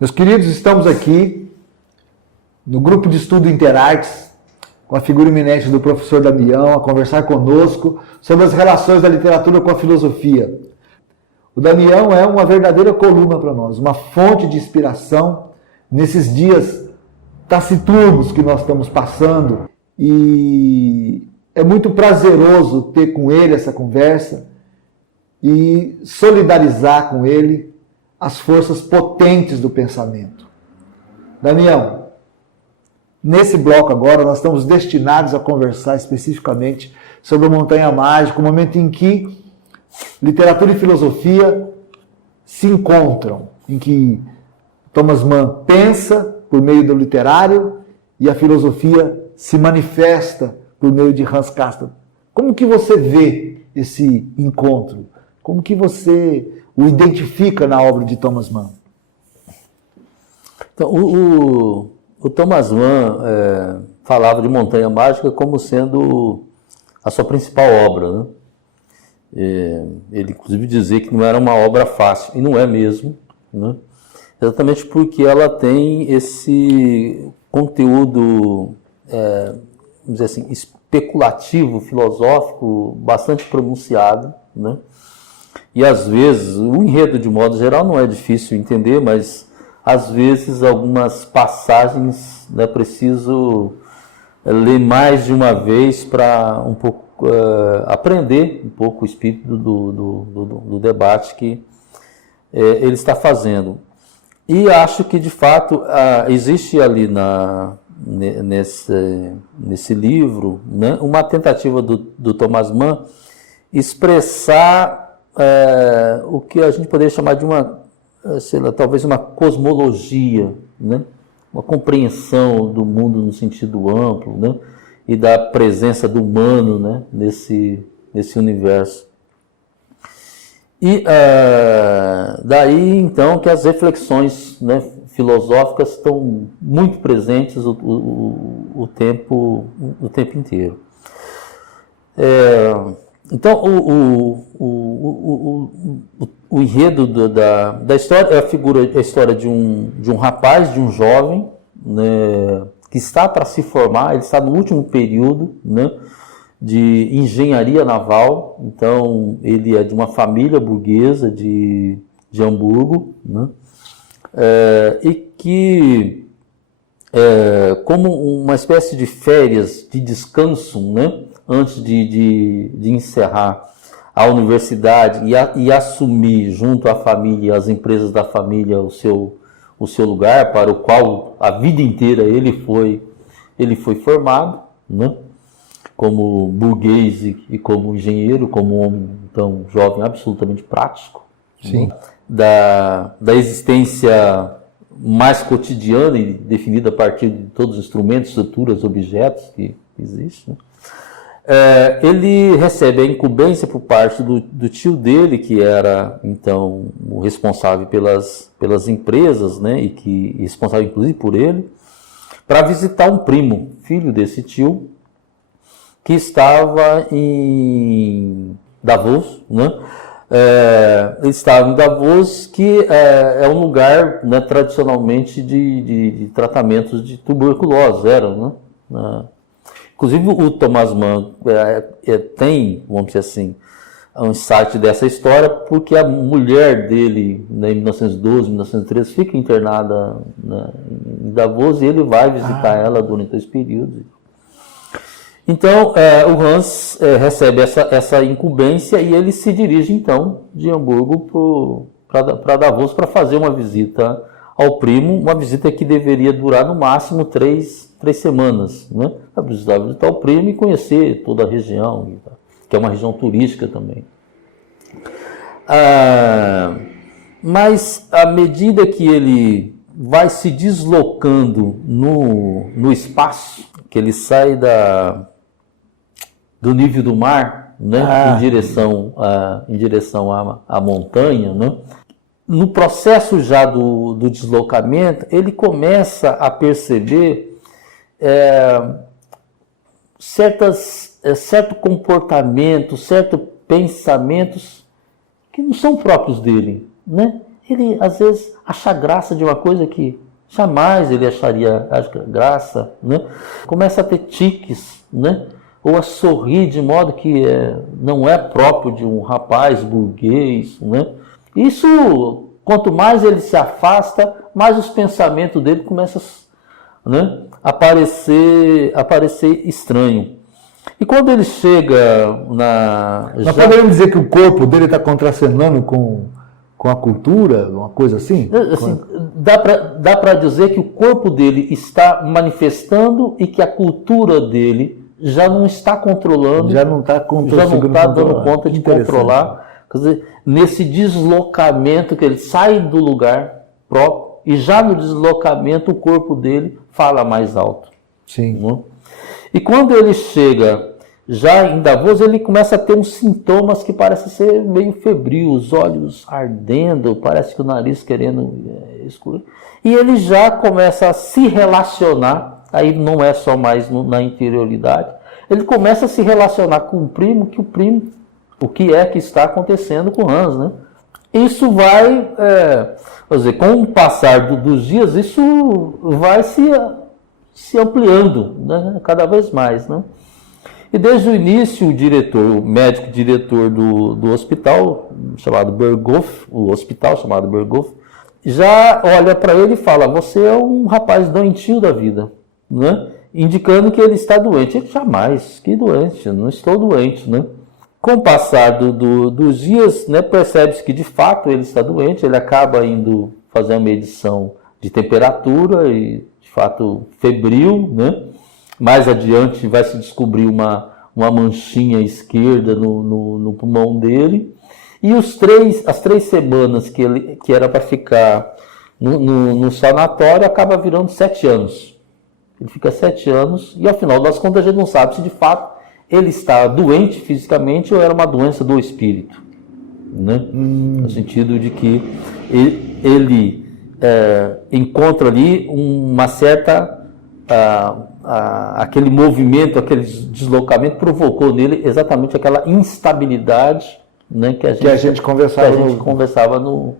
Meus queridos, estamos aqui no grupo de estudo Interartes, com a figura eminente do professor Damião, a conversar conosco sobre as relações da literatura com a filosofia. O Damião é uma verdadeira coluna para nós, uma fonte de inspiração nesses dias taciturnos que nós estamos passando. E é muito prazeroso ter com ele essa conversa e solidarizar com ele as forças potentes do pensamento. Damião, nesse bloco agora nós estamos destinados a conversar especificamente sobre a Montanha Mágica, o momento em que literatura e filosofia se encontram, em que Thomas Mann pensa por meio do literário e a filosofia se manifesta por meio de Hans Castorp. Como que você vê esse encontro? Como que você o identifica na obra de Thomas Mann? Então, o Thomas Mann falava de Montanha Mágica como sendo a sua principal obra, né? Ele, inclusive, dizia que não era uma obra fácil, e não é mesmo, né? Exatamente porque ela tem esse conteúdo, vamos dizer assim, especulativo, filosófico, bastante pronunciado, né? E às vezes, o enredo de modo geral não é difícil entender, mas às vezes algumas passagens é preciso ler mais de uma vez para um pouco aprender um pouco o espírito do debate que ele está fazendo. E acho que, de fato, existe ali nesse livro, né, uma tentativa do Thomas Mann expressar o que a gente poderia chamar de uma, sei lá, talvez uma cosmologia, né, uma compreensão do mundo no sentido amplo, né, e da presença do humano, né, nesse universo. E daí, então, que as reflexões, né, filosóficas estão muito presentes o tempo inteiro. Então, o enredo da história é a história de um rapaz, de um jovem, né, que está para se formar, ele está no último período, né, de engenharia naval. Então ele é de uma família burguesa de Hamburgo, né? E que, como uma espécie de férias, de descanso, né, antes de encerrar a universidade e assumir junto à família e às empresas da família o seu lugar, para o qual a vida inteira ele foi formado, né, como burguês e como engenheiro, como um homem, então, jovem absolutamente prático. Sim. Né? Da existência mais cotidiana e definida a partir de todos os instrumentos, estruturas, objetos que existem. Né? Ele recebe a incumbência por parte do tio dele, que era, então, o responsável pelas empresas, né? E responsável, inclusive, por ele, para visitar um primo, filho desse tio, que estava em Davos, né? Ele estava em Davos, que é um lugar, né, tradicionalmente de tratamentos de tuberculose, né? Inclusive o Thomas Mann tem, vamos dizer assim, um insight dessa história, porque a mulher dele, né, em 1912, 1913, fica internada, né, em Davos, e ele vai visitar ela durante esse período. Então, o Hans recebe essa incumbência e ele se dirige, então, de Hamburgo para Davos para fazer uma visita ao primo, uma visita que deveria durar no máximo 3 semanas, né? Para visitar o primo e conhecer toda a região, que é uma região turística também. Mas, à medida que ele vai se deslocando no espaço, que ele sai do nível do mar, né, em direção à montanha, né? No processo já do deslocamento, ele começa a perceber certo comportamento, certos pensamentos que não são próprios dele, né? ele às vezes acha graça de uma coisa que jamais ele acharia graça, né? Começa a ter tiques, né? Ou a sorrir de modo que não é próprio de um rapaz burguês, né? Isso, quanto mais ele se afasta, mais os pensamentos dele começam, né, a aparecer estranho. E quando ele chega na... Nós poderíamos dizer que o corpo dele está contracenando com a cultura, uma coisa assim? Assim, dá para dizer que o corpo dele está manifestando e que a cultura dele já não está controlando, já não está dando conta de controlar. Quer dizer, nesse deslocamento que ele sai do lugar próprio, e já no deslocamento o corpo dele fala mais alto. Sim. Né? E quando ele chega já em Davos, ele começa a ter uns sintomas que parecem ser meio febril, os olhos ardendo, parece que o nariz querendo escorrer. E ele já começa a se relacionar, aí não é só mais na interioridade, ele começa a se relacionar com o primo, o que é que está acontecendo com Hans, né? Isso vai, quer dizer, com o passar dos dias, isso vai se ampliando, né, cada vez mais, né? E desde o início o médico diretor do hospital, chamado Berghoff, o hospital chamado Berghoff, já olha para ele e fala: você é um rapaz doentio da vida, né? Indicando que ele está doente. Ele: jamais, que doente, não estou doente, né? Com o passar dos dias, né, percebe-se que de fato ele está doente, ele acaba indo fazer uma medição de temperatura e de fato febril, né? Mais adiante vai se descobrir uma manchinha esquerda no pulmão dele. E as 3 semanas que era para ficar no sanatório acaba virando 7 anos. Ele fica 7 anos e ao final das contas a gente não sabe se de fato ele está doente fisicamente ou era uma doença do espírito, né? No sentido de que ele encontra ali uma certa... aquele movimento, aquele deslocamento provocou nele exatamente aquela instabilidade, né, que a gente conversava no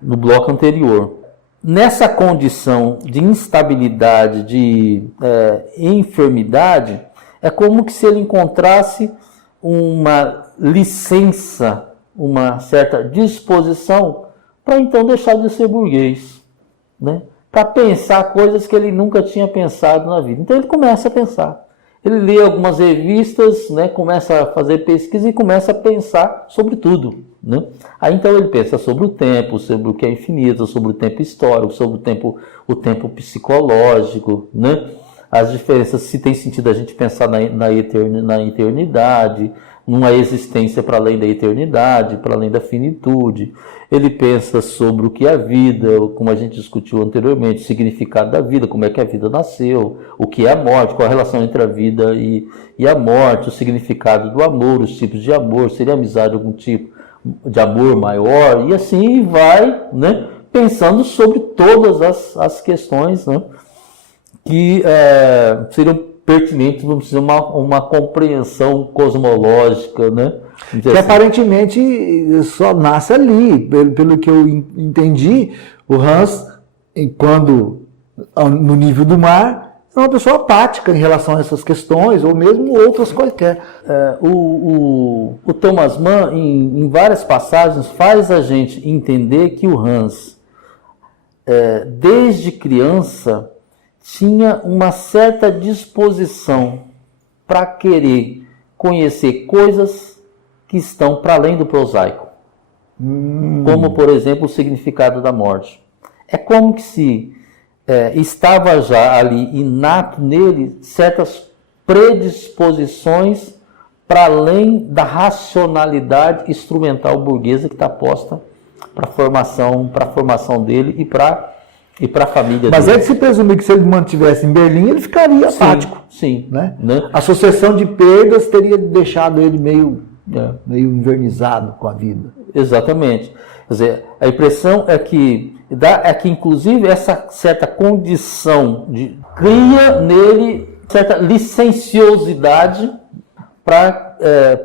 bloco anterior. Nessa condição de instabilidade, de enfermidade, é como que se ele encontrasse uma licença, uma certa disposição para então deixar de ser burguês, né? Para pensar coisas que ele nunca tinha pensado na vida. Então ele começa a pensar. Ele lê algumas revistas, né, começa a fazer pesquisa e começa a pensar sobre tudo, né? Aí então ele pensa sobre o tempo, sobre o que é infinito, sobre o tempo histórico, sobre o tempo psicológico, né? As diferenças, se tem sentido a gente pensar na eternidade, numa existência para além da eternidade, para além da finitude. Ele pensa sobre o que é a vida, como a gente discutiu anteriormente, o significado da vida, como é que a vida nasceu, o que é a morte, qual a relação entre a vida e a morte, o significado do amor, os tipos de amor, seria amizade algum tipo de amor maior, e assim vai, né, pensando sobre todas as questões, né, que seriam pertinentes, vamos dizer, uma compreensão cosmológica, né? Que assim, aparentemente só nasce ali. Pelo que eu entendi, o Hans, quando no nível do mar, é uma pessoa apática em relação a essas questões, ou mesmo outras quaisquer. O Thomas Mann, em várias passagens, faz a gente entender que o Hans, desde criança, tinha uma certa disposição para querer conhecer coisas que estão para além do prosaico. Como, por exemplo, o significado da morte. É como que se estava já ali inato nele certas predisposições para além da racionalidade instrumental burguesa que está posta para a formação dele e para a família Mas dele. é de se presumir que se ele mantivesse em Berlim, ele ficaria apático. Sim. Né? A sucessão de perdas teria deixado ele meio invernizado com a vida. Exatamente. Quer dizer, a impressão é que inclusive, essa certa condição cria nele certa licenciosidade para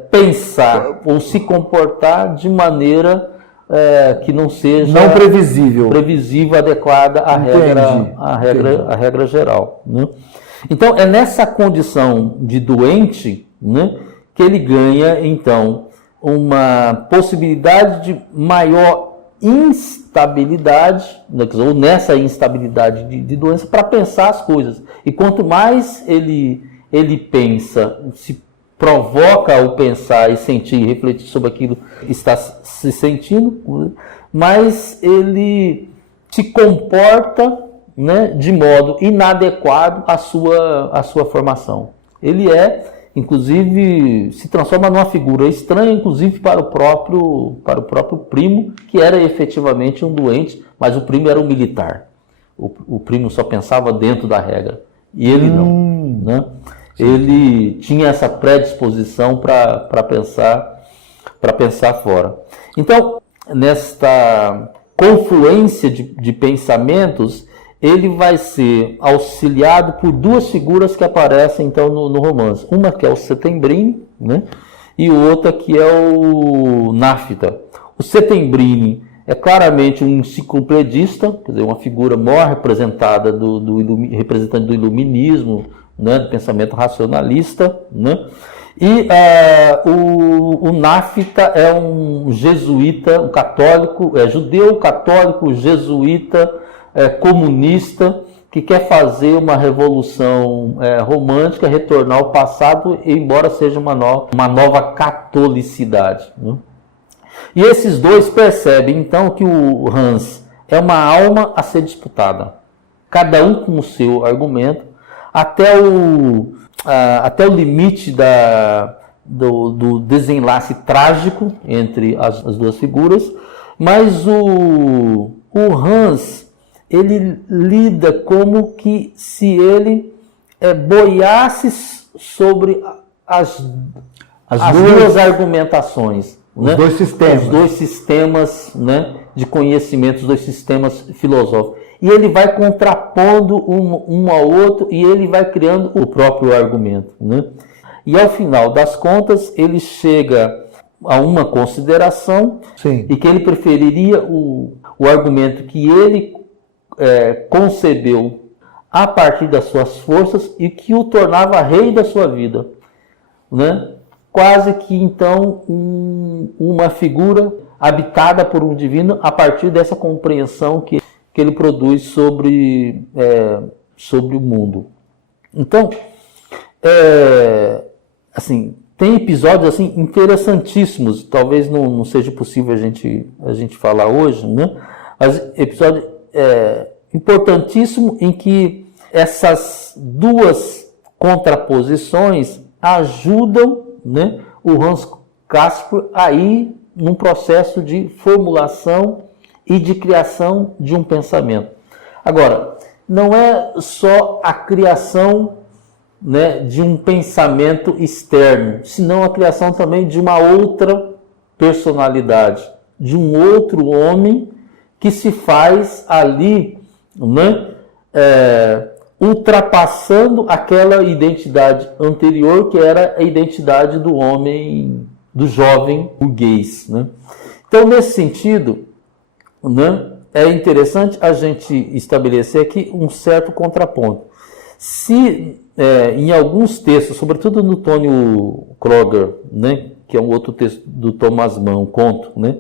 pensar ou se comportar de maneira que não seja não previsível, adequada à regra geral, né? Então, é nessa condição de doente, né, que ele ganha, então, uma possibilidade de maior instabilidade, né, ou nessa instabilidade de doença, para pensar as coisas. E quanto mais ele pensa, se provoca o pensar e sentir, refletir sobre aquilo que está se sentindo, mais ele se comporta, né, de modo inadequado à sua formação. Ele inclusive, se transforma numa figura estranha, inclusive para o próprio primo, que era efetivamente um doente, mas o primo era um militar. O primo só pensava dentro da regra, e ele não, né? Ele tinha essa predisposição para pensar fora. Então, nesta confluência de pensamentos, ele vai ser auxiliado por duas figuras que aparecem então no romance. Uma que é o Settembrini, né? E outra que é o Nafta. O Settembrini é claramente um enciclopedista, quer dizer, uma figura maior representada representante do iluminismo, né, do pensamento racionalista, né? E o Nafta é um jesuíta, um católico, judeu, católico, jesuíta, comunista, que quer fazer uma revolução romântica, retornar ao passado, embora seja uma nova catolicidade, né? E esses dois percebem, então, que o Hans é uma alma a ser disputada, cada um com o seu argumento, até o limite do desenlace trágico entre as duas figuras, mas o Hans, ele lida como que se ele boiasse sobre as duas argumentações, os né? dois Os dois sistemas, né, de conhecimento, os dois sistemas filosóficos. E ele vai contrapondo um ao outro e ele vai criando o próprio argumento, né? E ao final das contas, ele chega a uma consideração. Sim. E que ele preferiria o argumento que ele concebeu a partir das suas forças e que o tornava rei da sua vida, né? Quase que então uma figura habitada por um divino a partir dessa compreensão que ele produz sobre o mundo. Então, assim, tem episódios assim interessantíssimos, talvez não seja possível a gente falar hoje, né? Mas episódio importantíssimo em que essas duas contraposições ajudam, né, o Hans Casper a ir num processo de formulação e de criação de um pensamento. Agora, não é só a criação, né, de um pensamento externo, senão a criação também de uma outra personalidade, de um outro homem que se faz ali, né, ultrapassando aquela identidade anterior, que era a identidade do homem, do jovem burguês, né? Então, nesse sentido, né, é interessante a gente estabelecer aqui um certo contraponto. Se em alguns textos, sobretudo no Tônio Kroger, né, que é um outro texto do Thomas Mann, um conto, né,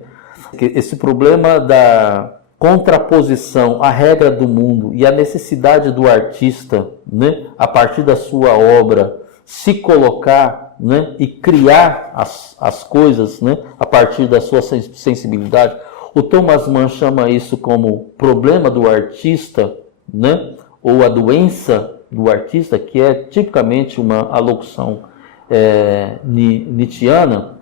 que esse problema da contraposição à regra do mundo e a necessidade do artista, né, a partir da sua obra, se colocar, né, e criar as coisas, né, a partir da sua sensibilidade. O Thomas Mann chama isso como problema do artista, né, ou a doença do artista, que é tipicamente uma alocução nietzschiana.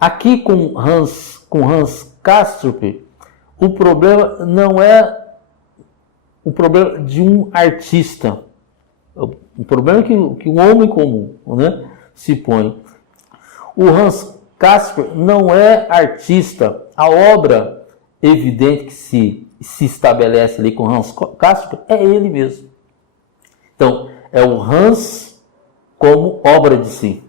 Aqui com Hans Castorp, o problema não é o problema de um artista. O problema é que um homem comum, né, se põe. O Hans Castorp não é artista. A obra evidente que se estabelece ali com Hans Castorp é ele mesmo. Então, é o Hans como obra de si,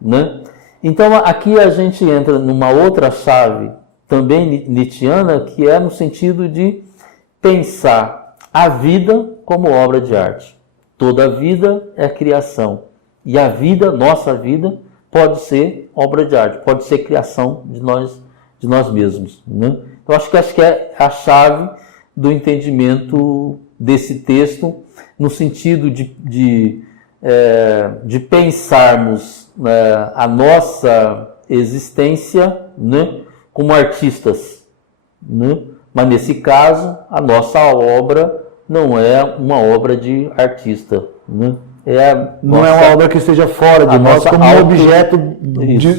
né? Então aqui a gente entra numa outra chave também nietzschiana, que é no sentido de pensar a vida como obra de arte. Toda vida é criação. E a vida, nossa vida, pode ser obra de arte, pode ser criação de nós mesmos. Né? Eu acho que é a chave do entendimento desse texto, no sentido de pensarmos a nossa existência, né, como artistas. Né? Mas nesse caso, a nossa obra não é uma obra de artista. Né? Não é uma obra que esteja fora de nós, como um objeto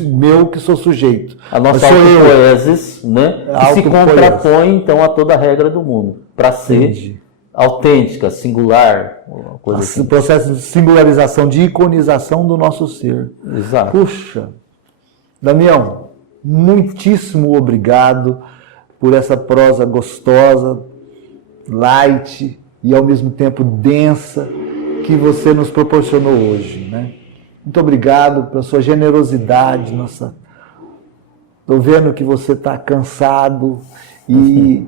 meu que sou sujeito. A nossa autopoiesis, né, que se contrapõe então a toda a regra do mundo, para ser autêntica, singular. Coisa assim. O processo de singularização, de iconização do nosso ser. Exato. Puxa, Damião, muitíssimo obrigado por essa prosa gostosa, light e ao mesmo tempo densa, que você nos proporcionou hoje, né? Muito obrigado pela sua generosidade. Nossa, estou vendo que você está cansado e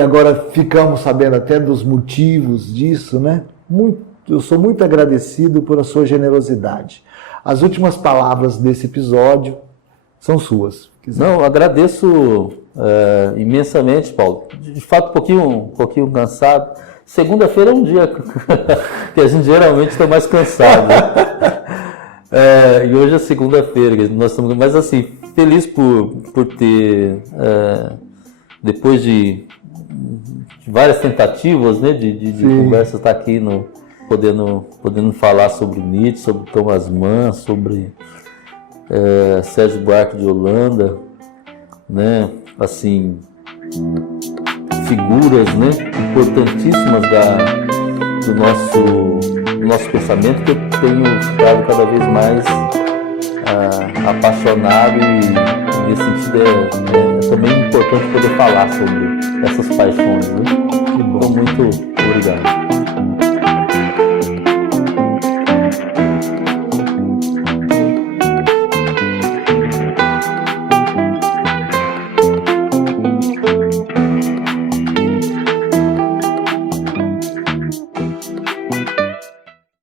agora ficamos sabendo até dos motivos disso, né? Eu sou muito agradecido pela sua generosidade. As últimas palavras desse episódio são suas. Não, eu agradeço imensamente, Paulo. De fato, um pouquinho cansado. Segunda-feira é um dia que a gente geralmente está mais cansado. Né? E hoje é segunda-feira, nós estamos, mas assim, feliz por ter, depois de várias tentativas, né, de conversa, estar aqui podendo falar sobre Nietzsche, sobre Thomas Mann, sobre Sérgio Buarque de Holanda, né, assim, figuras, né, importantíssimas do nosso pensamento, que eu tenho ficado cada vez mais apaixonado, e nesse sentido é também importante poder falar sobre essas paixões. Né? Então, muito obrigado.